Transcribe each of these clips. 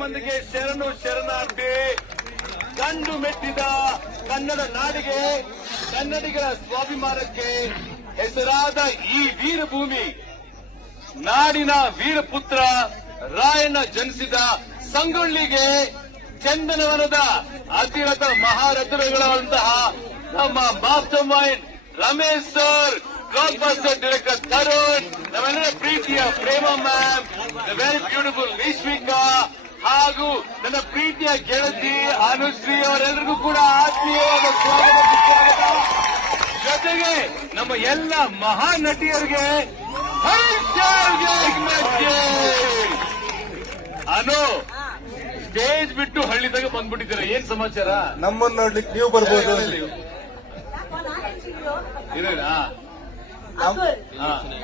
ಮಂದಿಗೆ ಶರಣು ಶರಣಾರ್ಥಿ. ಗಂಡು ಮೆಟ್ಟಿದ ಕನ್ನಡ ನಾಡಿಗೆ, ಕನ್ನಡಿಗರ ಸ್ವಾಭಿಮಾನಕ್ಕೆ ಹೆಸರಾದ ಈ ವೀರಭೂಮಿ, ನಾಡಿನ ವೀರಪುತ್ರ ರಾಯಣ್ಣ ಜನಿಸಿದ ಸಂಗೊಳ್ಳಿಗೆ ಚಂದನವನದ ಅತಿರಥ ಮಹಾರಥರುಗಳಂತಹ ನಮ್ಮ mastermind Ramesh sir, blockbuster director Tarun, ನಮ್ಮೆಲ್ಲರ ಪ್ರೀತಿಯ Prema ma'am, the very beautiful Vishwika ಹಾಗೂ ನನ್ನ ಪ್ರೀತಿಯ ಗೆಳತಿ ಅನುಶ್ರೀ ಅವರೆಲ್ಲರಿಗೂ ಕೂಡ ಆತ್ಮೀಯವಾದ ಸ್ವಾಗತ. ಜೊತೆಗೆ ನಮ್ಮ ಎಲ್ಲ ಮಹಾನ್ ನಟಿಯರಿಗೆ ಅನು ಸ್ಟೇಜ್ ಬಿಟ್ಟು ಹಳ್ಳಿದಾಗ ಬಂದ್ಬಿಟ್ಟಿದ್ದೀರಾ, ಏನ್ ಸಮಾಚಾರ? ನಮ್ಮನ್ನ ನೋಡ್ಲಿಕ್ಕೆ ನೀವು ಬರ್ಬೋದು.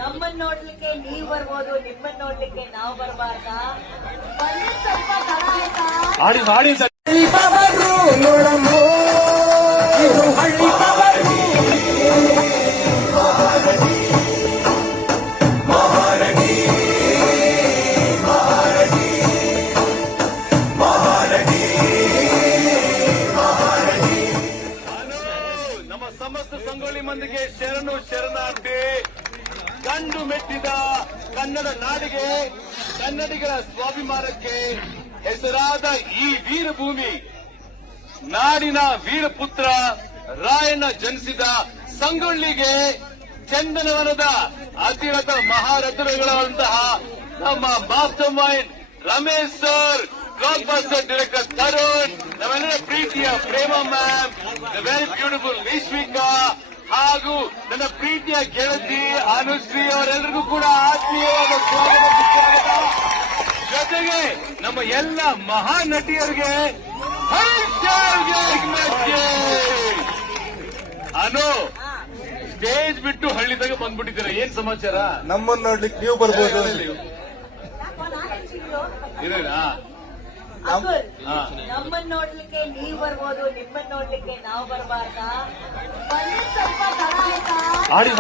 ನಮ್ಮನ್ನ ನೋಡ್ಲಿಕ್ಕೆ ನೀವು ಬರ್ಬೋದು, ನಿಮ್ಮನ್ನ ನೋಡ್ಲಿಕ್ಕೆ ನಾವು ಬರಬಾರ್ದ? ಸ್ವಲ್ಪ ತಡ ಆಯ್ತಾ? ಹಾಡಿ ನಮ್ಮ ಸಮಸ್ತ ಸಂಗೊಳ್ಳಿ ಮಂದಿಗೆ ಶರಣು ಶರಣಾರ್ಥಿ. ಗಂಡು ಮೆಟ್ಟಿದ ಕನ್ನಡ ನಾಡಿಗೆ, ಕನ್ನಡಿಗರ ಸ್ವಾಭಿಮಾನಕ್ಕೆ ಹೆಸರಾದ ಈ ವೀರಭೂಮಿ, ನಾಡಿನ ವೀರಪುತ್ರ ರಾಯಣ್ಣ ಜನಿಸಿದ ಸಂಗೊಳ್ಳಿಗೆ ಚಂದನವನದ ಅತಿರಥ ಮಹಾರಥರುಗಳಂತಹ ನಮ್ಮ mastermind Ramesh sir, blockbuster director Tarun, ನಮ್ಮೆಲ್ಲರ ಪ್ರೀತಿಯ Prema ma'am, the very beautiful Vishwika ಹಾಗೂ ನನ್ನ ಪ್ರೀತಿಯ ಗೆಳತಿ ಅನುಶ್ರೀ ಅವರೆಲ್ಲರಿಗೂ ಕೂಡ ಆತ್ಮೀಯವಾದ ಸ್ವಾಗತ. ಜೊತೆಗೆ ನಮ್ಮ ಎಲ್ಲ ಮಹಾನ್ ನಟಿಯರಿಗೆ ಅನು ಸ್ಟೇಜ್ ಬಿಟ್ಟು ಹಳ್ಳಿದಾಗ ಬಂದ್ಬಿಟ್ಟಿದ್ದೀರಾ, ಏನ್ ಸಮಾಚಾರ? ನಮ್ಮನ್ನ ನೋಡ್ಲಿಕ್ಕೆ ನೀವು ಬರ್ಬೋದು. ನಮ್ಮನ್ನ ನೋಡ್ಲಿಕ್ಕೆ ನೀವು ಬರ್ಬೋದು, ನಿಮ್ಮನ್ನ ನೋಡ್ಲಿಕ್ಕೆ ನಾವು ಬರಬಾರ್ದ? ಸ್ವಲ್ಪ ತಡ ಆಯ್ತಾ? ಹಾಡಿ